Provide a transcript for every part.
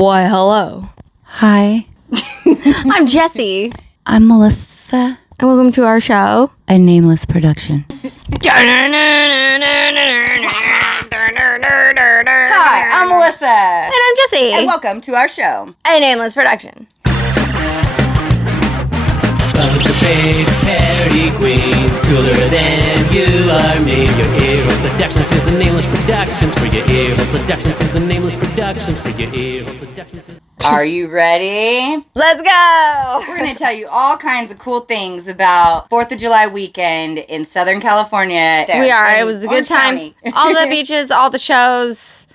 Why, hello. Hi. I'm Jessie. I'm Melissa. And welcome to our show. A nameless production. Hi, I'm Melissa. And I'm Jessie. And welcome to our show. A nameless production. Big party queens, cooler than you are me. Your ear hole seductions is the nameless productions. For your ear hole seductions is the nameless productions. For your ear hole seductions is... Are you ready? Let's go. We're going to tell you all kinds of cool things about 4th of July weekend in Southern California. We are. It was a good time. All the beaches, all the shows,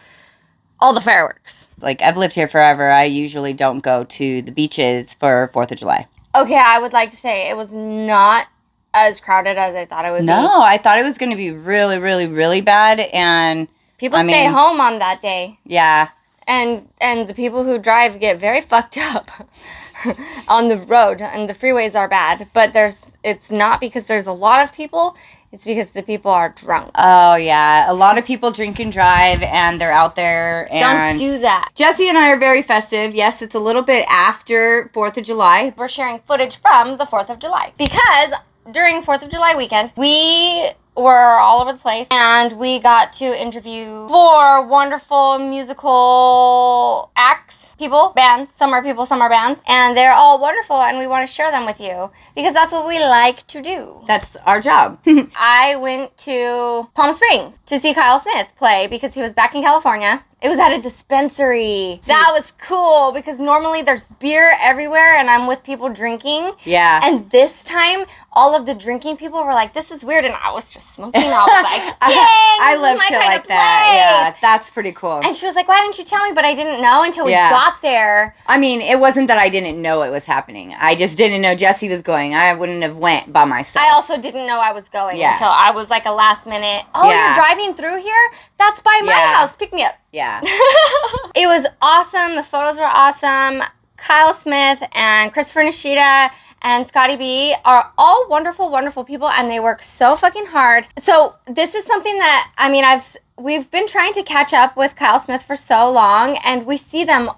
all the fireworks. Like, I've lived here forever. I usually don't go to the beaches for 4th of July. Okay, I would like to say it was not as crowded as I thought it would be. No, I thought it was going to be really, really, really bad. And people stay home on that day. Yeah. And the people who drive get very fucked up on the road, and the freeways are bad. But it's not because there's a lot of people. It's because the people are drunk. Oh, yeah. A lot of people drink and drive, and they're out there. And don't do that. Jessie and I are very festive. Yes, it's a little bit after 4th of July. We're sharing footage from the 4th of July. Because during 4th of July weekend, we were all over the place, and we got to interview 4 wonderful musical acts, bands. Some are people, some are bands, and they're all wonderful, and we want to share them with you because that's what we like to do. That's our job. I went to Palm Springs to see Kyle Smith play because he was back in California. It was at a dispensary. That was cool because normally there's beer everywhere and I'm with people drinking. Yeah. And this time, all of the drinking people were like, this is weird. And I was just smoking. I was like, dang, I love this is my shit kind like of that. place. Yeah, that's pretty cool. And she was like, why didn't you tell me? But I didn't know until we got there. I mean, it wasn't that I didn't know it was happening. I just didn't know Jessie was going. I wouldn't have went by myself. I also didn't know I was going until I was like a last minute, you're driving through here? That's by my house. Pick me up. Yeah. It was awesome. The photos were awesome. Kyle Smith and Christopher Nishida and Scotty B are all wonderful, wonderful people, and they work so fucking hard. So this is something that, we've been trying to catch up with Kyle Smith for so long, and we see them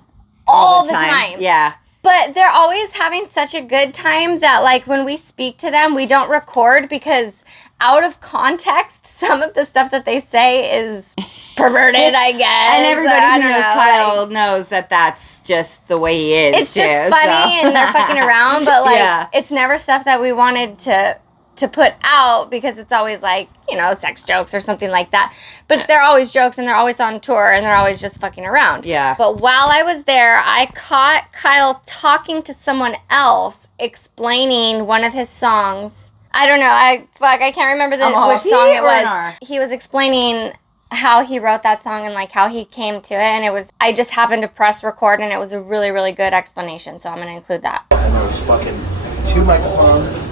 all the time. Yeah. But they're always having such a good time that, like, when we speak to them, we don't record because out of context, some of the stuff that they say is perverted, I guess. And everybody who knows Kyle knows that that's just the way he is. It's just funny and they're fucking around, but, like, it's never stuff that we wanted to put out because it's always, like, sex jokes or something like that. But they're always jokes and they're always on tour and they're always just fucking around. Yeah. But while I was there, I caught Kyle talking to someone else explaining one of his songs. I don't know. I can't remember which song it was. He was explaining how he wrote that song and, like, how he came to it, and I just happened to press record, and it was a really, really good explanation, so I'm going to include that. And there was fucking 2 microphones,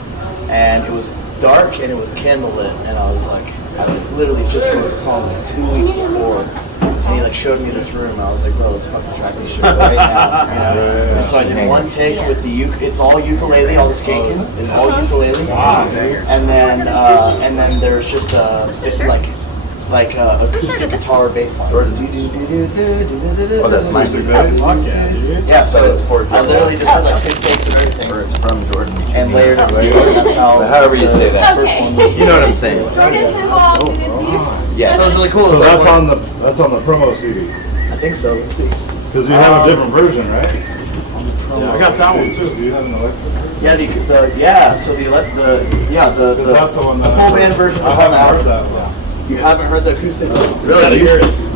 and it was dark, and it was candlelit, and I was like, I literally just wrote the song like 2 weeks before, and he like showed me this room, and I was like, bro, let's fucking track this shit right now, And so I did one take with it's all ukulele, all the skanking is all ukulele, and then there's just like acoustic guitar bass line. Oh, that's nice. Yeah, so I literally just did like 6 takes and everything. It's from Jordan. And layered it, and that's how. However you say that. First one was. You know what I'm saying? Jordan's involved in it. Yes. So it was really cool. So that's on the promo CD. I think so. Let's see. Because you have a different version, right? Yeah, I got that one too. Do you have an electric? Yeah, the full band version was on that. You haven't heard the acoustic one? Really?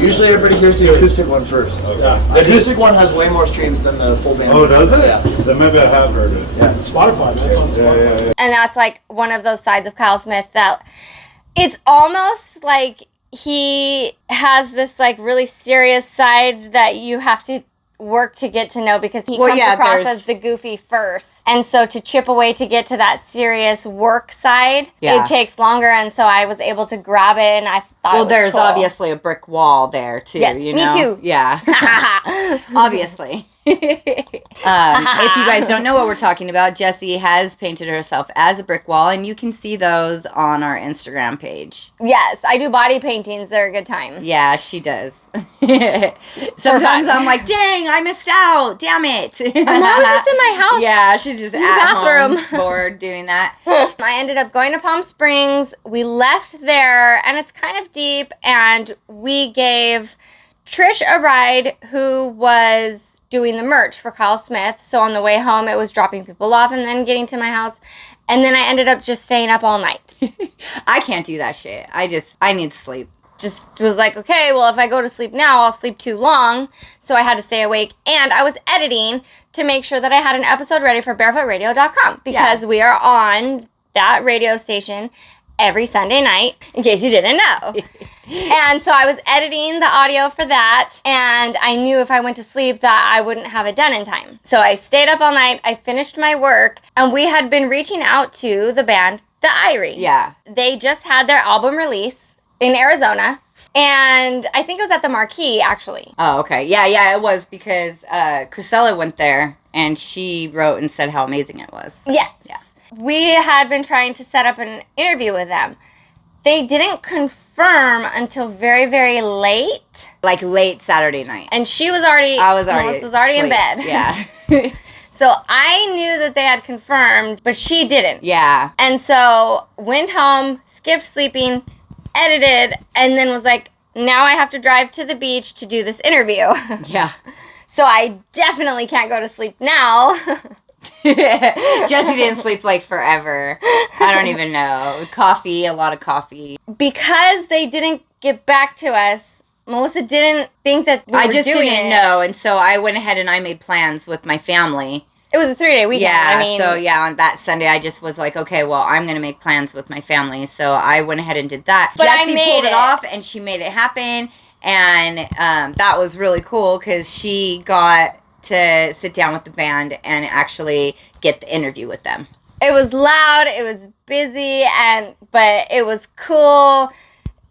Usually everybody hears the acoustic one first. The acoustic one has way more streams than the full band. Oh, does it? Yeah. Then maybe I have heard it. Yeah. Spotify, man. It's on Spotify. Yeah. And that's, like, one of those sides of Kyle Smith that it's almost like he has this, like, really serious side that you have to work to get to know because he comes across as the goofy first. And so to chip away to get to that serious work side, it takes longer. And so I was able to grab it and I thought it was there's cool. Obviously a brick wall there too. Yes, me too. Yeah. Obviously. If you guys don't know what we're talking about, Jessie has painted herself as a brick wall, and you can see those on our Instagram page. Yes, I do body paintings. They're a good time. Yeah, she does. Sometimes I'm like, dang, I missed out. Damn it. I'm always just in my house. Yeah, she's just in the at bathroom. home, bored doing that. I ended up going to Palm Springs. We left there, and it's kind of deep, and we gave Trish a ride who was doing the merch for Kyle Smith. So on the way home, it was dropping people off and then getting to my house. And then I ended up just staying up all night. I can't do that shit. I need sleep. Just was like, okay, well, if I go to sleep now, I'll sleep too long. So I had to stay awake. And I was editing to make sure that I had an episode ready for barefootradio.com because we are on that radio station every Sunday night, in case you didn't know. And so I was editing the audio for that, and I knew if I went to sleep that I wouldn't have it done in time. So I stayed up all night, I finished my work, and we had been reaching out to the band, the Irie. Yeah. They just had their album release in Arizona, and I think it was at the Marquee, actually. Oh, okay. Yeah, it was because Chrisella went there, and she wrote and said how amazing it was. Yes. Yeah. We had been trying to set up an interview with them. They didn't confirm until very, very late. Like late Saturday night. And Melissa was already in bed. Yeah. So I knew that they had confirmed, but she didn't. Yeah. And so went home, skipped sleeping, edited, and then was like, now I have to drive to the beach to do this interview. Yeah. So I definitely can't go to sleep now. Jessie didn't sleep like forever. I don't even know. Coffee, a lot of coffee. Because they didn't get back to us, Melissa didn't think that we were I just doing didn't it. know, and so I went ahead and I made plans with my family. It was a 3-day weekend. Yeah, on that Sunday I just was like, okay, well, I'm going to make plans with my family. So I went ahead and did that. But Jessie I made pulled it it off, and she made it happen, and that was really cool because she got to sit down with the band and actually get the interview with them. It was loud, it was busy, but it was cool.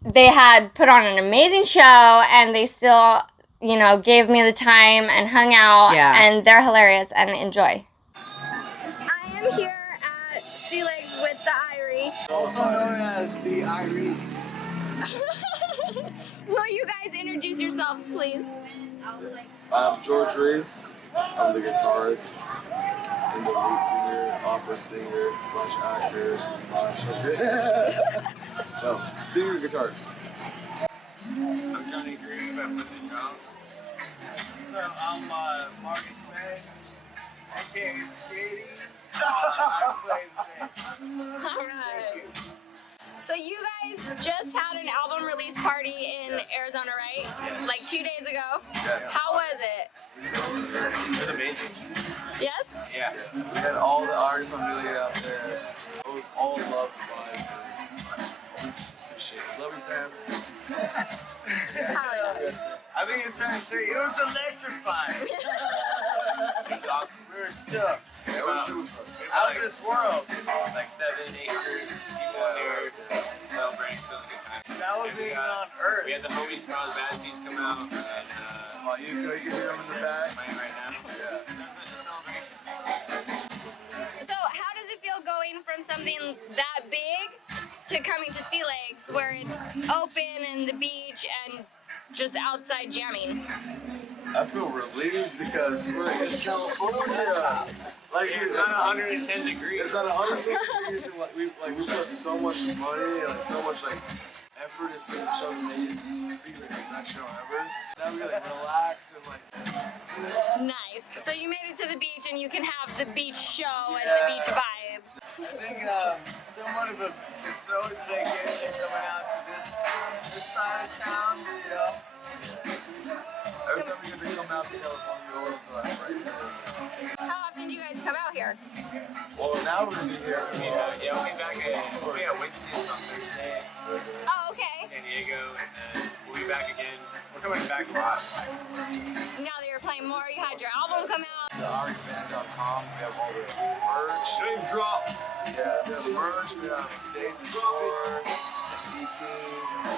They had put on an amazing show, and they still, gave me the time and hung out, and they're hilarious, and enjoy. I am here at Sea Legs with the Irie. Also known as the Irie. Will you guys introduce yourselves, please? I'm George Reese. I'm the guitarist and the lead singer, opera singer, / actor, / no, singer, guitarist. I'm Johnny Green, I play the drums. So I'm Marty Spence, aka Skatey. I play the bass. Alright. So you guys just had an album release party in Arizona, right? Yes. Like 2 days ago? Yes. How was it? It was amazing. Yes? Yeah. We had all the Irie familia out there. It was all love vibes. And we just appreciate it. Love you, fam. I think it's trying to say it was electrifying. It was awesome. We were stuck. Yeah, it was super fun. Out of this world. Like 7, 8 people here celebrating, so it was a good time. That wasn't even on Earth. We had the homies from all the bad seeds come out. And, You can hear them in the back. playing right now. Yeah. So it was a celebration. So how does it feel going from something that big to coming to Sea Legs where it's open and the beach and just outside jamming? I feel relieved because we're in California. Like It's on 110 degrees. It's on 110 degrees, and we put so much money and so much effort into the show to make it be the best show ever. Now we gotta relax and Nice. So you made it to the beach and you can have the beach show and the beach vibes. I think somewhat of it's always vacation coming out to this side of town, you know. every time we get to come out to California, we always embrace it. How often do you guys come out here? Well, now we're gonna be here. Yeah, we'll be back at Wednesday on Thursday. Oh, okay. San Diego, and then we'll be back again. We're coming back a lot. Now that you're playing more, you had your album come out. DoraLeeband.com. We have all the merch. Name drop. Yeah, we have merch. We have dates and tour, EP,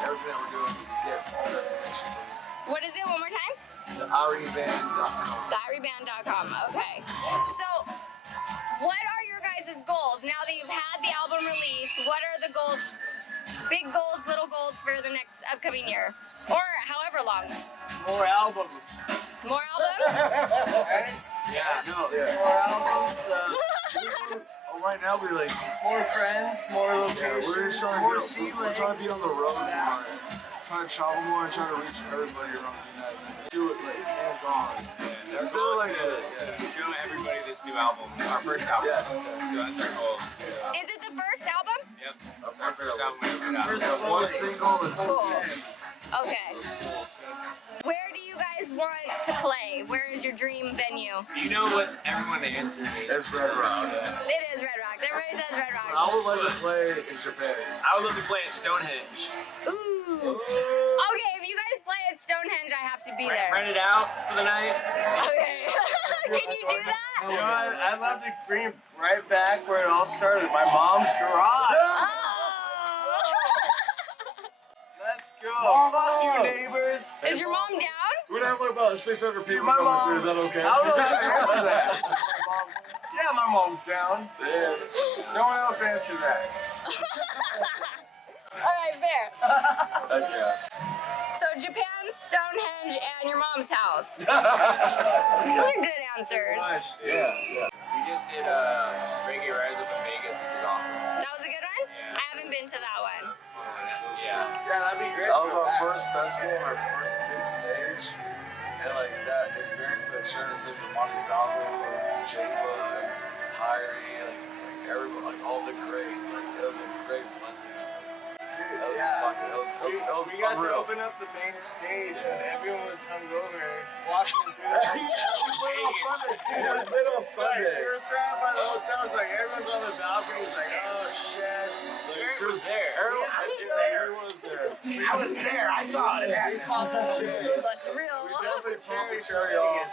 everything that we're doing. You can get all that information. What is it? One more time? The IrieBand.com. TheIrieBand.com. Okay. So, what are your guys' goals now that you've had the album release? What are the goals? Big goals, little goals for the next upcoming year, or however long. More albums. More albums? Right? Yeah. No. Yeah. More albums. Right now we're like More friends, more locations, we're just trying more to sea we're trying to be on the road more, trying to travel more, and trying to reach everybody around the United States. Do it like hands on. Still like show everybody this new album, our first album. Yeah. So that's our goal. Is it the first album? Yep. Our first album we ever put out. one single is Cool. Okay. Where do you guys want to play? Where is your dream venue? You know what everyone answered me? It's Red Rocks. It is Red Rocks. Everybody says Red Rocks. I would like to play in Japan. I would love to play at Stonehenge. Ooh. Okay, if you guys play at Stonehenge, I have to be there. Rent it out for the night. Okay. Can you do that? You know, I'd love to bring it right back where it all started, my mom's garage. Oh. Let's go. Fuck you, neighbors. Is your mom down? We'd have like about 600 people My coming mom. through. Is that okay? I don't know how to answer that. Yeah, my mom's down. Yeah. No one else answered that. Alright, fair. Yeah. So Japan, Stonehenge, and your mom's house. Those are good answers. Yeah. We just did Reggae Rise up in Vegas, which was awesome. That was a good one? Yeah. I haven't been to that one. Yeah, that'd be great. That was our first festival, our first big stage, and like that experience of sharing the stage with Monty Salvo, Jake Irie, like everybody, like all the greats. Like it was a great blessing. That was fucking. That was we got to unreal. open up the main stage when everyone was hungover, watching through the hotel. We played on Sunday. We played on Sunday. We were surrounded by the hotels, like everyone's on the balcony. It's like, oh shit. Everyone was there. Everyone was there. I was there. I saw it. That's real. We definitely pumped the cherry off.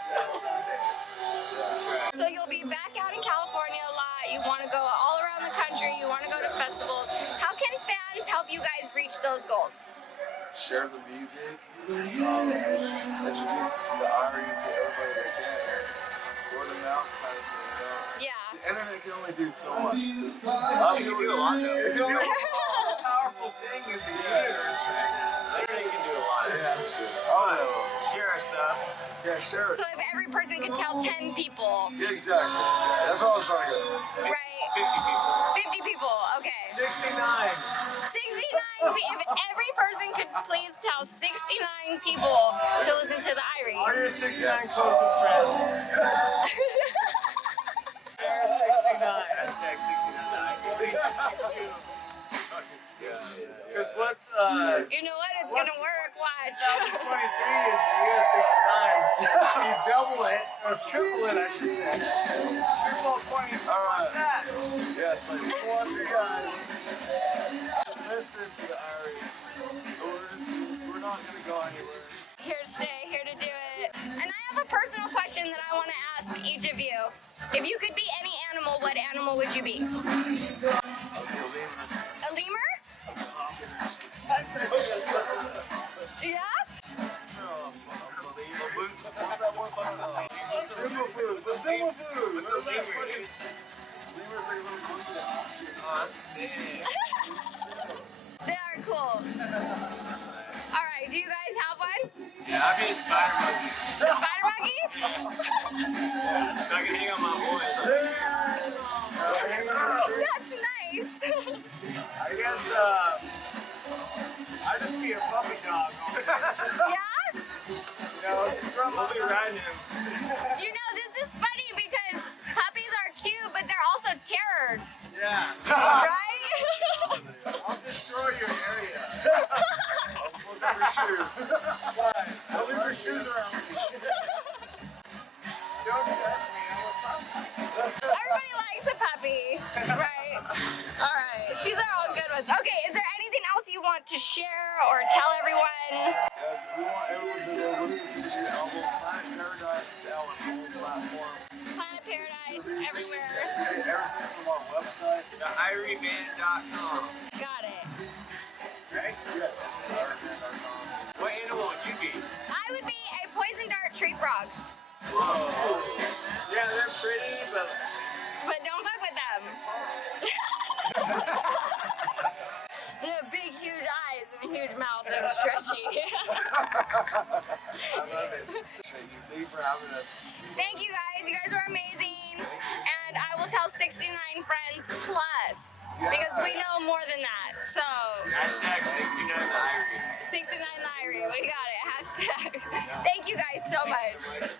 So you'll be back out in California a lot. You want to go all around the country. You want to go to festivals. How can fans help you guys reach those goals? Share the music, introduce the Irie to everybody they can. It's word of mouth kind of thing, you know? Yeah. The internet can only do so much. You can do a lot though. It's a powerful thing in the universe, right? Literally can do a lot. Yeah, that's true. Oh, Share our stuff. yeah, sure. So if every person could tell 10 people, Yeah, exactly. Yeah, that's all I was trying to get. right? 50 people. 50 people, okay. 69. 69, if every person could please tell 69 people to listen to the All Irie. your 69 closest friends. Share 69. Hashtag 69. Because what's You know what? It's gonna work. Watch. 2023 is the year 69. You double it, or triple it, I should say. Triple 20. What's that? Yes, I want you guys to listen to the Irie. We're not going to go anywhere. Here to stay, here to do it. And I have a personal question that I want to ask each of you. If you could be any animal, what animal would you be? A lemur? Yeah? What's that one song? Superfood. Superfood. What's a lemur? Lemur's like a little monkey. Oh, that's sick. They are cool. Alright, do you guys have one? Yeah, I'd be a spider monkey. A spider monkey? So I can hang on my boys. That's nice. I guess, I'd just be a puppy dog. Yeah? You know, just I'll be riding him. You know, this is funny because puppies are cute, but they're also terrors. Yeah. Right? I'll destroy your area. I'll flip every shoe. Why? I'll leave your shoes around me. Don't touch me, I'm a puppy. Everybody likes a puppy. Right? Alright. These are all good ones. Okay, is there anything else you want to share or tell everyone? We want everyone to go listen to the new album. Planet Paradise is out on all platforms. Planet Paradise, everywhere. Everything from our website. The IrieBand.com. Got it. Right? Yes. IrieBand.com. What animal would you be? I would be a poison dart Whoa. Yeah, they're pretty, but don't fuck with them. They have big, huge eyes and a huge mouth and stretchy. I love it. Thank you for having us. Thank you guys. You guys were amazing. And I will tell 69 friends plus because we know more than that. So hashtag 69 Irie. 69 Irie. We got it. Hashtag. Thank you guys so much.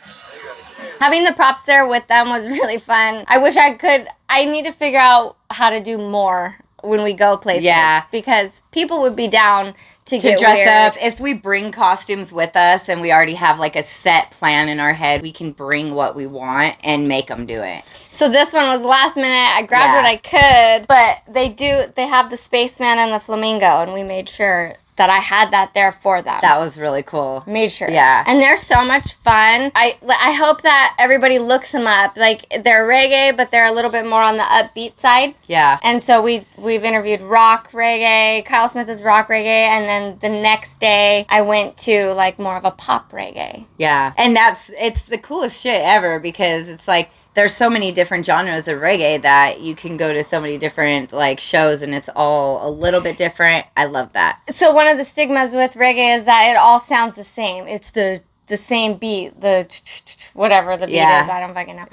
Having the props there with them was really fun. I wish I could. I need to figure out how to do more when we go places. Yeah. Because people would be down to dress weird. up. If we bring costumes with us and we already have like a set plan in our head, we can bring what we want and make them do it. So this one was last minute. I grabbed what I could, but they have the spaceman and the flamingo, and we made sure that I had that there for them. That was really cool. Made sure. Yeah. And they're so much fun. I hope that everybody looks them up. Like, they're reggae, but they're a little bit more on the upbeat side. Yeah. And so we've interviewed rock reggae. Kyle Smith is rock reggae. And then the next day, I went to, like, more of a pop reggae. Yeah. And it's the coolest shit ever because it's like, there's so many different genres of reggae that you can go to so many different like shows and it's all a little bit different. I love that. So one of the stigmas with reggae is that it all sounds the same. It's the same beat, the whatever the beat is. I don't fucking know.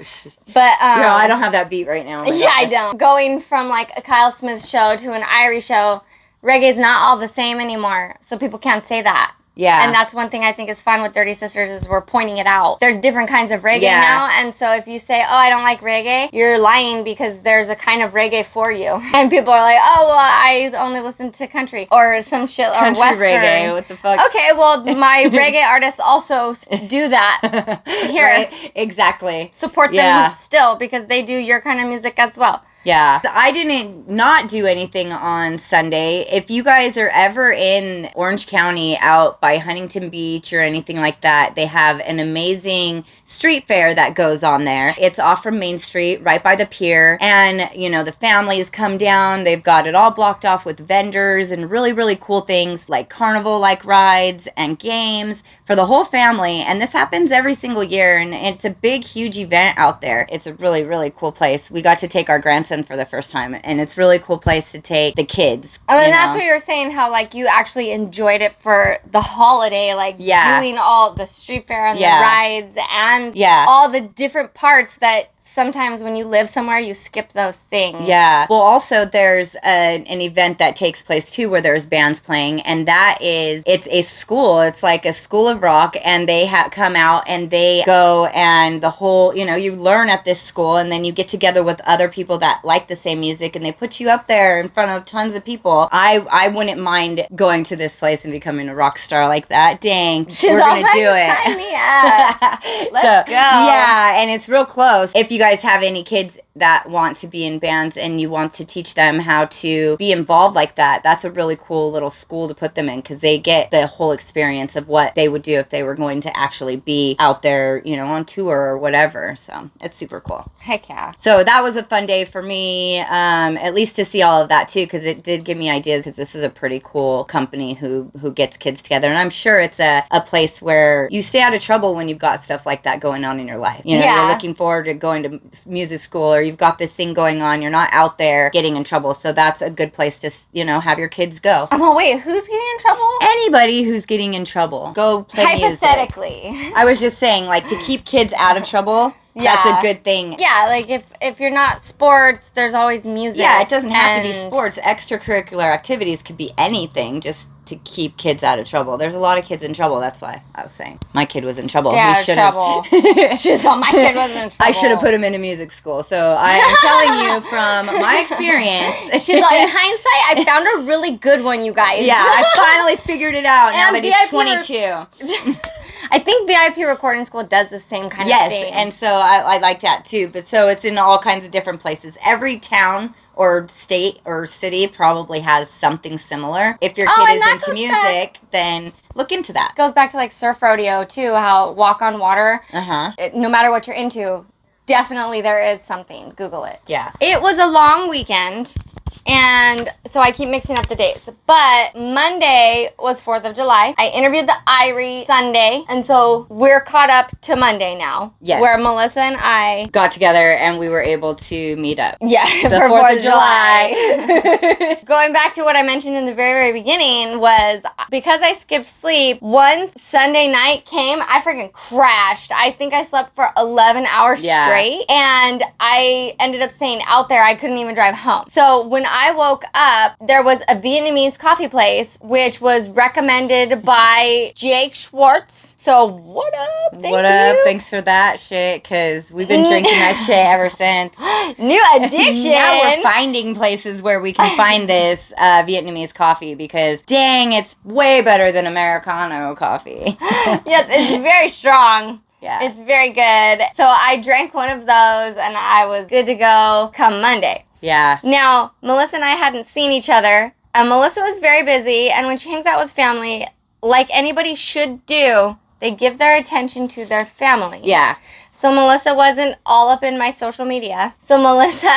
But I don't have that beat right now. Yeah, I don't. Going from like a Kyle Smith show to an Irie show, reggae is not all the same anymore. So people can't say that. Yeah. And that's one thing I think is fun with Dirty Sisters is we're pointing it out. There's different kinds of reggae now. And so if you say, oh, I don't like reggae, you're lying because there's a kind of reggae for you. And people are like, oh, well, I only listen to country or some shit country or Western. Reggae, what the fuck? Okay, well, my reggae artists also do that here. Right, exactly. Support them still because they do your kind of music as well. Yeah. I didn't not do anything on Sunday. If you guys are ever in Orange County out by Huntington Beach or anything like that, they have an amazing street fair that goes on there. It's off from Main Street, right by the pier. And, you know, the families come down. They've got it all blocked off with vendors and really, really cool things like carnival-like rides and games for the whole family. And this happens every single year. And it's a big, huge event out there. It's a really, really cool place. We got to take our grandson for the first time, and it's a really cool place to take the kids. Oh, and that's what you were saying, how like you actually enjoyed it for the holiday, like doing all the street fair and the rides and all the different parts that sometimes when you live somewhere, you skip those things. Yeah. Well, also there's an event that takes place too where there's bands playing, and that is, it's a school. It's like a school of rock, and they come out and they go and the whole, you know, you learn at this school, and then you get together with other people that like the same music, and they put you up there in front of tons of people. I wouldn't mind going to this place and becoming a rock star like that. Dang, we're gonna do it. Sign me up. Let's go. Yeah, and it's real close. If you guys have any kids that want to be in bands and you want to teach them how to be involved like that, that's a really cool little school to put them in because they get the whole experience of what they would do if they were going to actually be out there, you know, on tour or whatever. So it's super cool. Heck yeah. So that was a fun day for me, at least to see all of that too, because it did give me ideas, because this is a pretty cool company who gets kids together, and I'm sure it's a place where you stay out of trouble when you've got stuff like that going on in your life. You know, you're looking forward to going to music school, or you've got this thing going on, you're not out there getting in trouble. So that's a good place to, you know, have your kids go. Oh, wait, who's getting in trouble? Anybody who's getting in trouble. Go play Hypothetically. music. I was just saying, like, to keep kids out of trouble, that's a good thing. Yeah, like if you're not sports, there's always music. Yeah, it doesn't have to be sports. Extracurricular activities could be anything, just to keep kids out of trouble. There's a lot of kids in trouble. That's why I was saying my kid was in trouble. Stay out of trouble. She's on my kid was in trouble. I should have put him into music school. So I am telling you from my experience. She's like, in hindsight, I found a really good one, you guys. Yeah, I finally figured it out now that he's 22. I think VIP recording school does the same kind of thing. Yes, and so I like that too. But so it's in all kinds of different places. Every town or state or city probably has something similar. If your kid is into music, then look into that. Goes back to like surf rodeo too, how walk on water. No matter what you're into, definitely there is something. Google it. Yeah. It was a long weekend. And so I keep mixing up the days. But Monday was 4th of July. I interviewed the Irie Sunday. And so we're caught up to Monday now. Yes. Where Melissa and I got together and we were able to meet up. Yeah, the for 4th of July. Going back to what I mentioned in the very, very beginning was because I skipped sleep, one Sunday night came, I freaking crashed. I think I slept for 11 hours straight. And I ended up staying out there. I couldn't even drive home. So when I woke up, there was a Vietnamese coffee place, which was recommended by Jake Schwarz. So what up? Thank you. Thanks for that shit, because we've been drinking that shit ever since. New addiction. Now we're finding places where we can find this Vietnamese coffee, because dang, it's way better than Americano coffee. Yes, it's very strong. Yeah. It's very good. So I drank one of those and I was good to go come Monday. Yeah. Now, Melissa and I hadn't seen each other. Melissa was very busy, and when she hangs out with family, like anybody should do, they give their attention to their family. Yeah. So Melissa wasn't all up in my social media. So Melissa,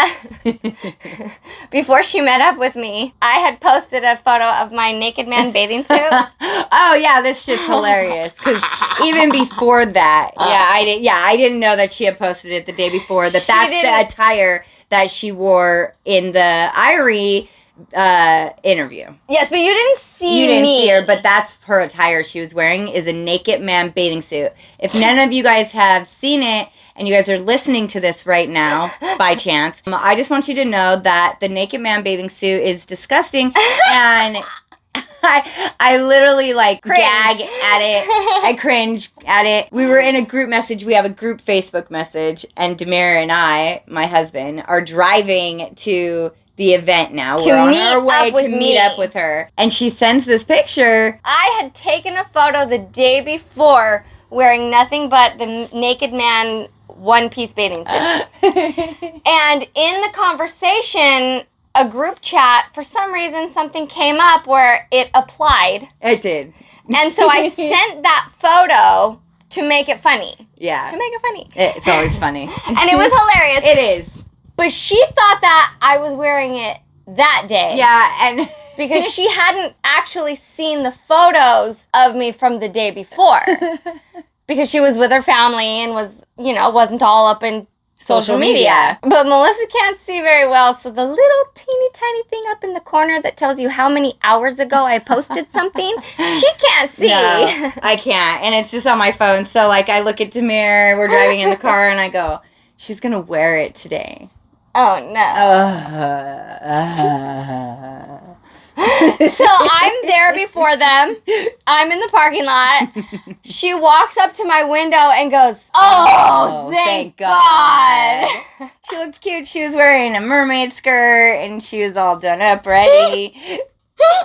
before she met up with me, I had posted a photo of my naked man bathing suit. Oh yeah, this shit's hilarious. Because even before that, I didn't know that she had posted it the day before. That's the attire that she wore in the Irie interview. Yes, but you didn't see You didn't me. see her, but that's her attire she was wearing, is a naked man bathing suit. If none of you guys have seen it, and you guys are listening to this right now, by chance, I just want you to know that the naked man bathing suit is disgusting, and I literally cringe. gag at it. I cringe at it. We were in a group message. We have a group Facebook message, and Demir and I, my husband, are driving to the event now. We're on our way to meet up with her. And she sends this picture. I had taken a photo the day before wearing nothing but the naked man one-piece bathing suit. And in the conversation, a group chat, for some reason, something came up where it applied. It did. And so I sent that photo to make it funny. Yeah. To make it funny. It's always funny. And it was hilarious. It is. But she thought that I was wearing it that day. Yeah, and because she hadn't actually seen the photos of me from the day before. Because she was with her family and was, wasn't all up in social media. But Melissa can't see very well, so the little teeny tiny thing up in the corner that tells you how many hours ago I posted something, she can't see. No, I can't. And it's just on my phone. So, I look at Demir, we're driving in the car, and I go, she's going to wear it today. Oh, no. So I'm there before them. I'm in the parking lot. She walks up to my window and goes, "Oh, thank God." She looked cute. She was wearing a mermaid skirt and she was all done up, ready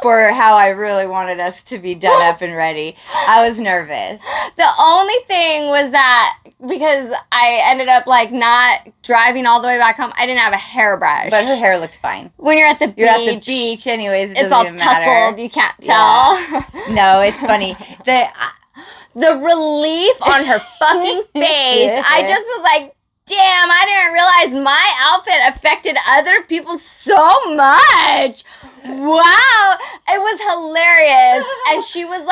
for how I really wanted us to be done up and ready. I was nervous. The only thing was that because I ended up not driving all the way back home, I didn't have a hairbrush. But her hair looked fine. When you're at the beach anyways, it it's all doesn't even matter. tousled, you can't tell. Yeah. No, it's funny. The relief on her fucking face, I just was like, damn, I didn't realize my outfit affected other people so much. Wow. It was hilarious. And she was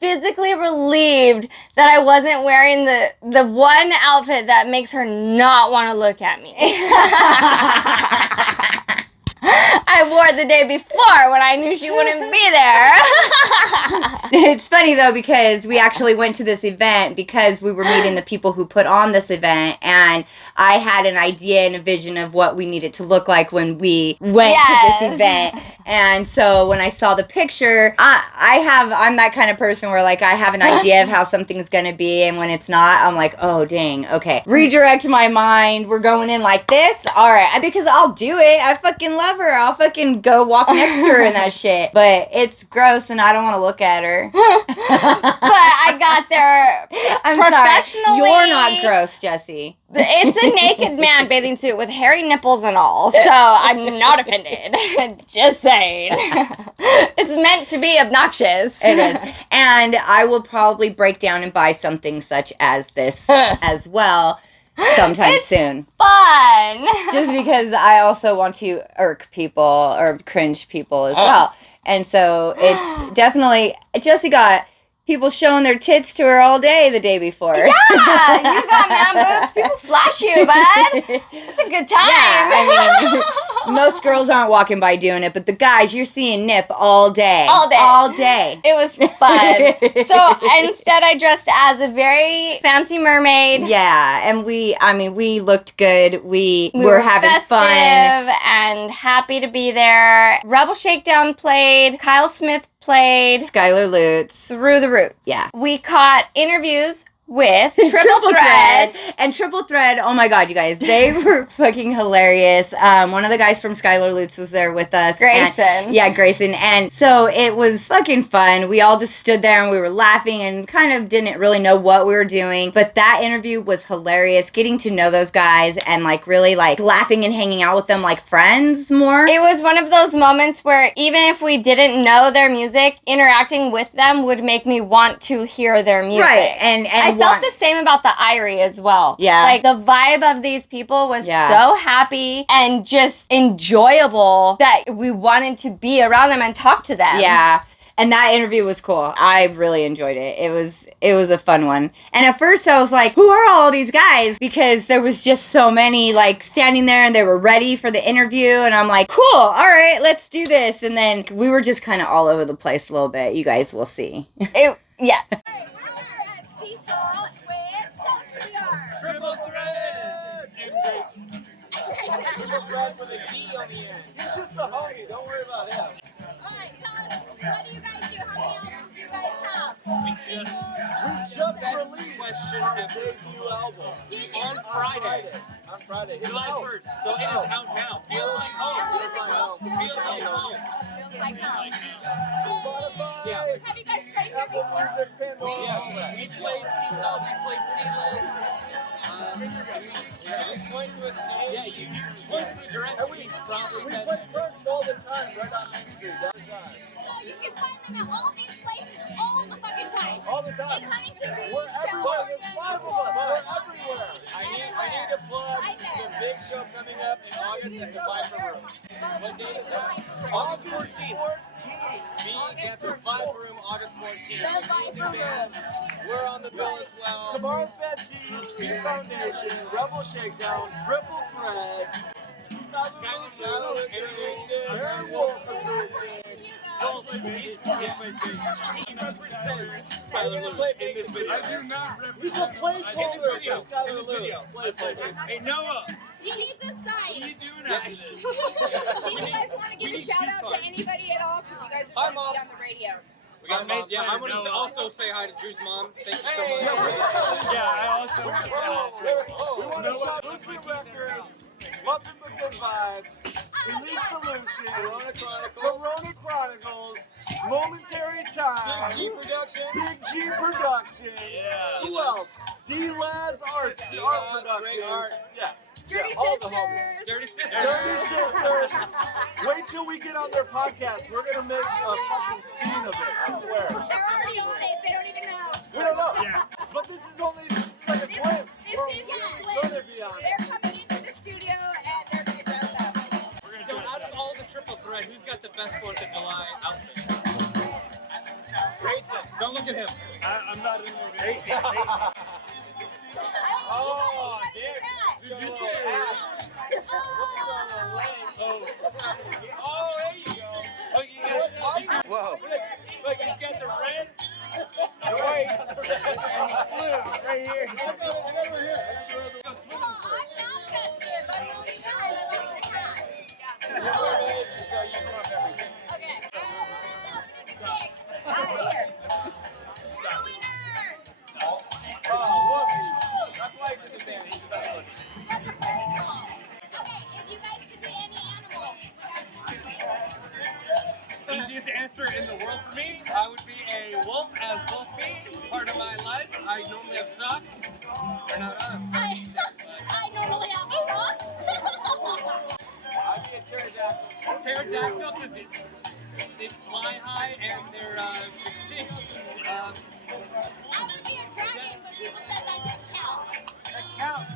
physically relieved that I wasn't wearing the one outfit that makes her not want to look at me. I wore it the day before when I knew she wouldn't be there. It's funny though, because we actually went to this event because we were meeting the people who put on this event, and I had an idea and a vision of what we needed to look like when we went to this event. And so when I saw the picture, I'm that kind of person where I have an idea of how something's gonna be, and when it's not, I'm like, oh dang, okay. Redirect my mind, we're going in like this? Alright, because I'll do it. I fucking love her. I'll fucking go walk next to her and that shit. But it's gross and I don't want to look at her. But I got there professionally. Sorry. You're not gross, Jessie. It's a naked man bathing suit with hairy nipples and all, so I'm not offended. Just saying. It's meant to be obnoxious. It is. And I will probably break down and buy something such as this as well. sometime soon. Fun. Just because I also want to irk people or cringe people as well. And so it's definitely, Jessie got people showing their tits to her all day the day before. Yeah, you got man boobs. People flash you, bud. It's a good time. Yeah, I mean, most girls aren't walking by doing it, but the guys, you're seeing nip all day. All day. All day. It was fun. So instead I dressed as a very fancy mermaid. Yeah, and we looked good. We were having festive fun. And happy to be there. Rebel Shakedown played. Kyle Smith played. Skylar Lutz. Through the Roots. Yeah. We caught interviews with Triple Thread. And Triple Thread, oh my god, you guys, they were fucking hilarious. One of the guys from Skylar Lutz was there with us. Grayson. Grayson. And so it was fucking fun. We all just stood there and we were laughing and kind of didn't really know what we were doing. But that interview was hilarious. Getting to know those guys and like really like laughing and hanging out with them like friends more. It was one of those moments where even if we didn't know their music, interacting with them would make me want to hear their music. Right. And I felt the same about the Irie as well. Yeah. Like the vibe of these people was so happy and just enjoyable that we wanted to be around them and talk to them. Yeah. And that interview was cool. I really enjoyed it. It was a fun one. And at first I was like, who are all these guys? Because there was just so many like standing there and they were ready for the interview. And I'm like, cool. All right, let's do this. And then we were just kind of all over the place a little bit. You guys will see. Yes. Triple Thread! Triple Thread with a D on the end. He's just the homie. Don't worry about him. Alright, tell us, what do you guys do? How many albums do you guys have? We just released question a debut album on Friday. On Friday. July 1st. So it is out now. Feel like home. Feel like home. Feels like home. Spotify. Yeah. Have you guys played here before? Yeah. We played Seesaw. We played Sea-Legs. Just point to a stage. Yeah, you point to the direction. We play Perks all the time, right on Main Street, all the time. So you can find them at all these places all the fucking time. All the time. In Huntington Beach, We're everywhere. There's 5 of us. We're everywhere. I need to plug the big show coming up in August at the Viper Room. What date is that? August 14th. Me at the Viper Room, August 14th. We're on the bill as well. Tomorrow's Bad Seeds, Beer Foundation, Rebel Shakedown, Triple Thread, Skylar Aaron Wolf, he represents Skylar Lewis in this video. I do not represent. He's a placeholder for Skylar Lewis. Hey Noah. He needs a sign. What are you doing out there? Do you guys want to give a shout out to anybody at all? Because you guys are going to be on the radio. I want to also say hi to Drew's mom. Thank you so much. Yeah, I also want to say hi. We want to shout out Roofing Records, Nothing But Good Vibes, Elite Solutions, Corona Chronicles, Momentary Time, Big G Production. Yeah. Who else? D-Laz Art Production. Yes. Dirty Sisters. Wait till we get on their podcast. We're gonna make a fucking scene of it. I swear. They're already on it. They don't even know. We don't know. Yeah. But this is only like a glimpse. This is a glimpse. They're coming into the studio and they're gonna dress up. So out of all the Triple Thread, who's got the best 4th of July outfit? Grayson. Don't look at him. I'm not in there. Grayson. Oh, dude. Did you see it? Oh, there you go. Look, whoa. Look, he's got the red, white, and blue right here. I'm not festive. I'm not sure. I like the hat. Okay. Here. Oh, Whoopi. That's why he's in the band. He's the best looking. You guys are very cool. Okay, if you guys could be any animal, Easiest answer in the world for me, I would be a wolf as Wolfie. Part of my life, I normally have socks. They're not on. I normally have socks. I'd be a pterodactyl. Pterodactyl because they fly high and they're extinct. I would be a dragon, but people said that didn't count. That counts.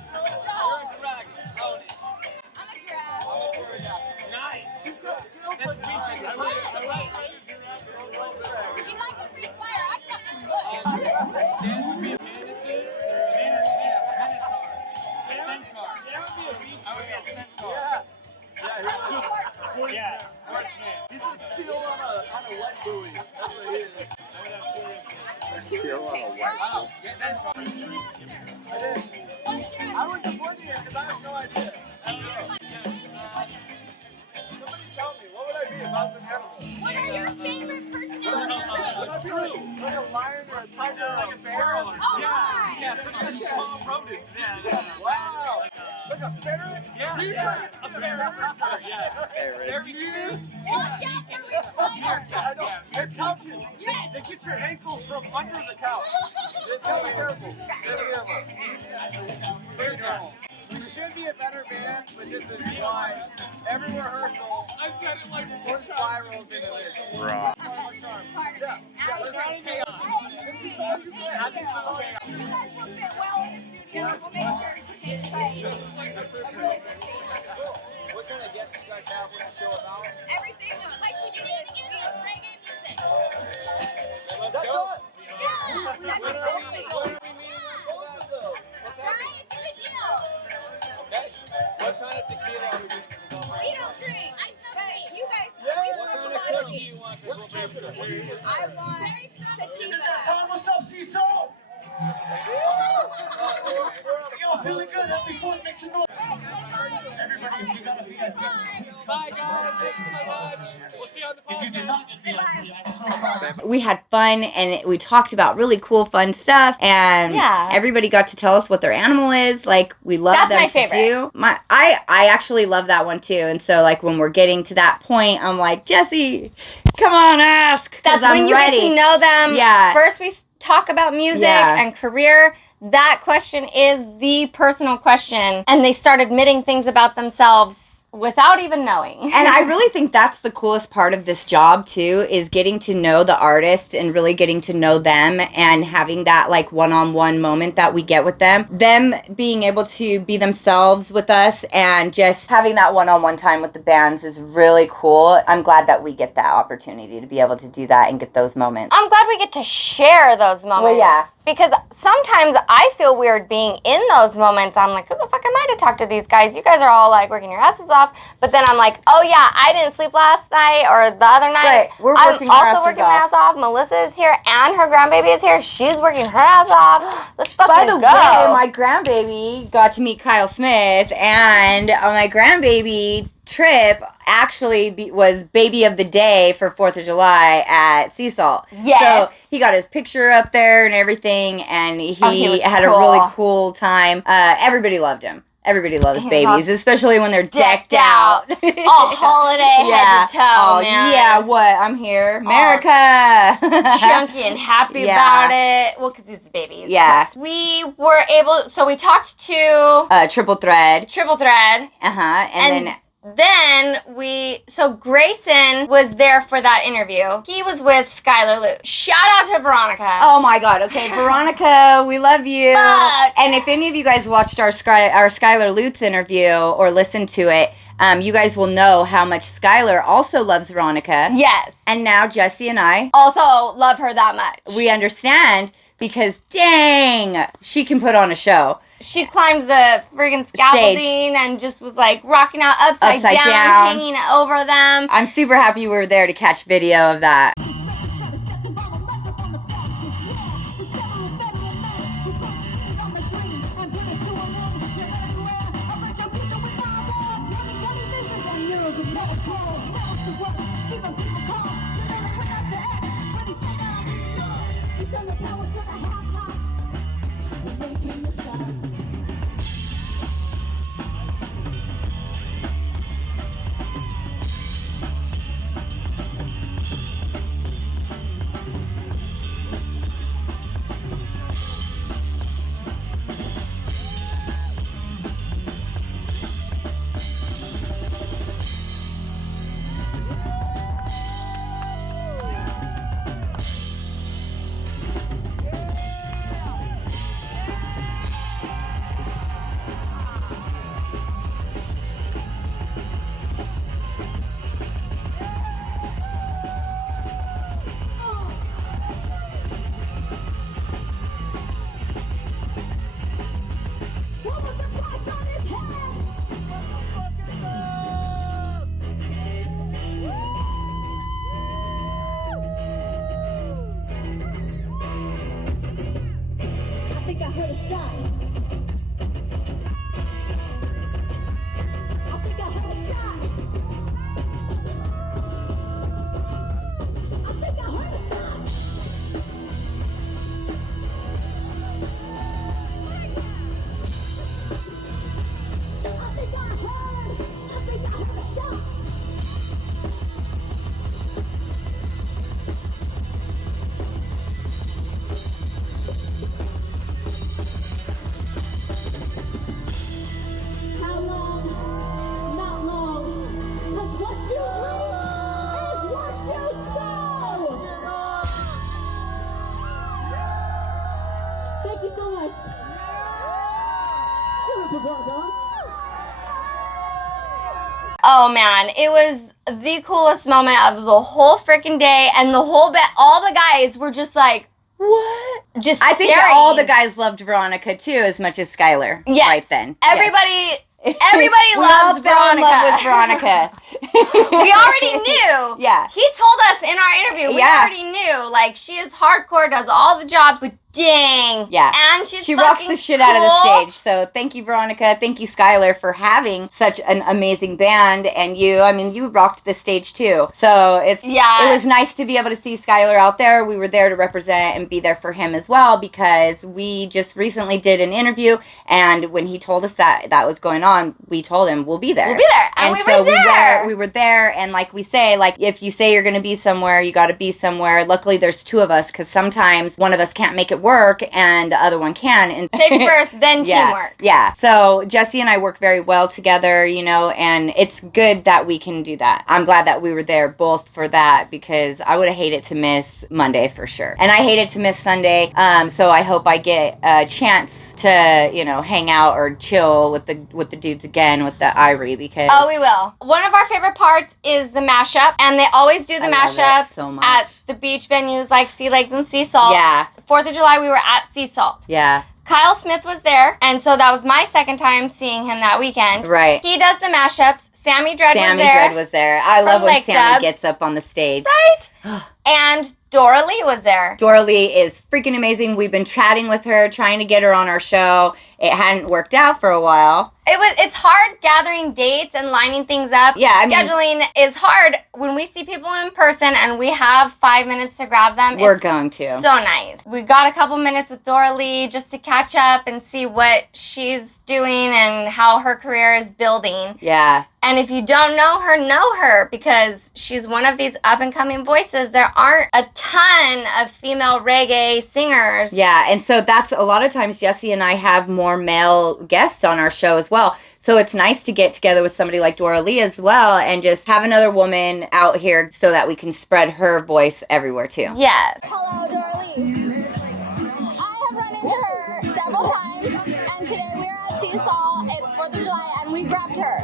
Yeah, horseman. He's a seal on a wet buoy. That's what he is. A seal on a wet buoy. I was just wondering because I have no idea. I don't know. Somebody tell me, what would I be if I was an animal? What are your favorite personalities? True. Like a lion or a tiger or a squirrel. Oh, my! Yeah, some kind of small rodents. Yeah. Wow. Like a ferret? Yeah. A ferret for sure, yes. They're cute. Watch out for recliner. I know. They're couches. Yes. They get your ankles from under the couch. It's so terrible. Very normal. We should be a better band, but this is why every rehearsal, I've said it like one spirals into this. Right. Yeah. Let's have chaos. This is all you get. You guys will fit well in the studio. We'll make sure to get tight. What kind of guests you guys have when the show about? Everything looks like she did. Reggae music. That's us. Yeah, that's When are exactly. we meeting both of those? What's happening? Right? It's a good deal. Okay. What kind of tequila are we drinking? We don't drink. I smell it. You guys, we What smoke kind a of lot of cookie weed. you want? What's popular? What do you I want sativa. What's up, C-Soul? Yo, feeling good. That'll be fun. Make some noise. Everybody, you gotta be at Bye, guys. Thank you so much. We'll see you on the podcast. We had fun and we talked about really cool, fun stuff. And Yeah. everybody got to tell us what their animal is. Like, we love That's them my to favorite. do. I actually love that one too. And so, like, when we're getting to that point, I'm like, Jessie, come on, ask. 'cause That's I'm when you ready. get to know them. Yeah. First, we talk about music Yeah. and career. That question is the personal question. And they start admitting things about themselves without even knowing. And I really think that's the coolest part of this job too, is getting to know the artist and really getting to know them and having that like one-on-one moment that we get with them. Them being able to be themselves with us and just having that one-on-one time with the bands is really cool. I'm glad that we get that opportunity to be able to do that and get those moments. I'm glad we get to share those moments. Well, yeah. Because sometimes I feel weird being in those moments. I'm like, who the fuck am I to talk to these guys? You guys are all like working your asses off. But then I'm like, oh yeah, I didn't sleep last night or the other night. Right. We're working I'm our also asses working my off. ass off. Melissa is here and her grandbaby is here. She's working her ass off. Let's fucking By the go. way, my grandbaby got to meet Kyle Smith, and my grandbaby trip actually was baby of the day for 4th of July at Sea Salt. Yes. So he got his picture up there and everything, and he was had cool. a really cool time. Everybody loved him. Everybody loves He was babies, all especially when they're decked out. All holiday head to toe, Oh, man. yeah, what? I'm here. America. Chunky and happy Yeah. about it. Well, because it's babies. Yeah. We were able, so we talked to Triple Thread. Triple Thread. Uh-huh. And then so Grayson was there for that interview. He was with Skylar Lute. Shout out to Veronica. oh my God. Okay, Veronica, we love you. Fuck. And if any of you guys watched our Skylar Lutz interview or listened to it, you guys will know how much Skylar also loves Veronica. Yes. And now Jessie and I, Also love her that much. we understand because dang, she can put on a show. She climbed the friggin' scaffolding and just was like rocking out upside down, hanging over them. I'm super happy we were there to catch video of that. shot. I think I heard a shot. I think I heard a shot. I think I heard a shot. How long? Not long. 'Cause what you reap is what you sow. Thank you so much. Give it to Bronco. Oh man, it was the coolest moment of the whole freaking day, and the whole all the guys were just like, what? Just I think staring. all the guys loved Veronica too, as much as Skylar. Yes. Right then. Everybody We loves all fell in Veronica. love with Veronica. We already knew. Yeah. He told us in our interview. We already knew. Like, she is hardcore, does all the jobs with dang. Yeah. And she rocks the shit out of the stage. So thank you, Veronica. Thank you, Skylar, for having such an amazing band. And you rocked the stage too. So it was nice to be able to see Skylar out there. We were there to represent and be there for him as well, because we just recently did an interview, and when he told us that was going on, we told him we'll be there. We'll be there. And we so were there. we were there, and like we say, like, if you say you're going to be somewhere, you got to be somewhere. Luckily, there's two of us, because sometimes one of us can't make it work and the other one can. And safety first, then teamwork. Yeah. So Jessie and I work very well together, and it's good that we can do that. I'm glad that we were there both for that, because I would have hated to miss Monday for sure. And I hated to miss Sunday. So I hope I get a chance to, hang out or chill with the dudes again with the Irie, because we will. One of our favorite parts is the mashup, and they always do the mashups so at the beach venues like Sea Legs and Sea Salt. Yeah. 4th of July, we were at Sea Salt. Yeah. Kyle Smith was there, and so that was my second time seeing him that weekend. Right. He does the mashups. Sammy Dread was there. I love when Lake Sammy Dub. gets up on the stage. Right? And DoraLee was there. DoraLee is freaking amazing. We've been chatting with her, trying to get her on our show. It hadn't worked out for a while. It's hard gathering dates and lining things up. Yeah, scheduling is hard when we see people in person and we have 5 minutes to grab them. We're going to. So nice. We got a couple minutes with DoraLee just to catch up and see what she's doing and how her career is building. Yeah. And if you don't know her, because she's one of these up-and-coming voices. There aren't a ton of female reggae singers. Yeah, and so that's a lot of times Jessie and I have more male guests on our show as well. So it's nice to get together with somebody like DoraLee as well and just have another woman out here so that we can spread her voice everywhere too. Yes. Hello, DoraLee. I have run into her several times, and today we are at Sea Salt. It's 4th of July, and we grabbed her.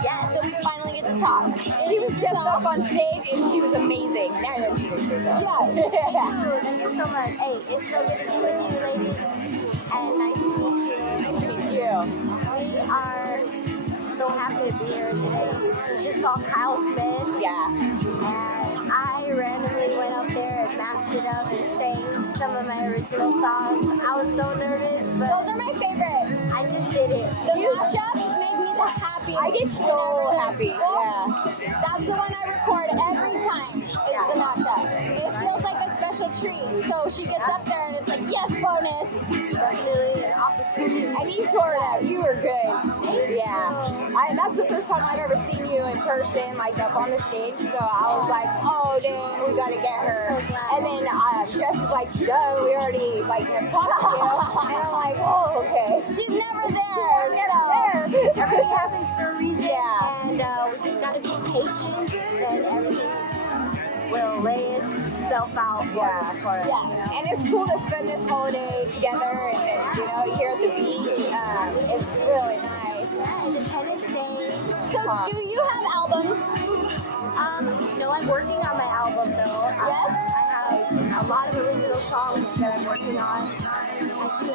Yes. So we finally get to talk. She was just up on stage, and she was amazing. Now you introduce yourself. Yes. Thank you so much. Hey, it's so good to be with you, ladies. And nice to meet you. Nice to meet you. We are so happy to be here today. We just saw Kyle Smith. Yeah. And I randomly went up there and mashed it up and sang some of my original songs. I was so nervous, but Those are my favorite. I just did it. The mashups make me the happiest. I get so happy. Yeah. That's the one I record every time. Is the mashup. It feels like a special treat. So she gets up there and it's like, yes, bonus. Definitely an opportunity. And you tore it out. You were good. Yeah. That's the first time I've ever seen you in person, like up on the stage. So I was like, oh, dang, we got to get her. And then Jess was like, duh, we already have talked to you. And I'm like, oh, okay. She's never there. Everything happens for a reason. Yeah. And we just gotta be patient, and everything will lay itself out for us. Yeah. And it's cool to spend this holiday together and here at the beach. It's really nice. Independence Day. So do you have albums? No, I'm working on my album though. Yes? I have a lot of original songs that I'm working on. I do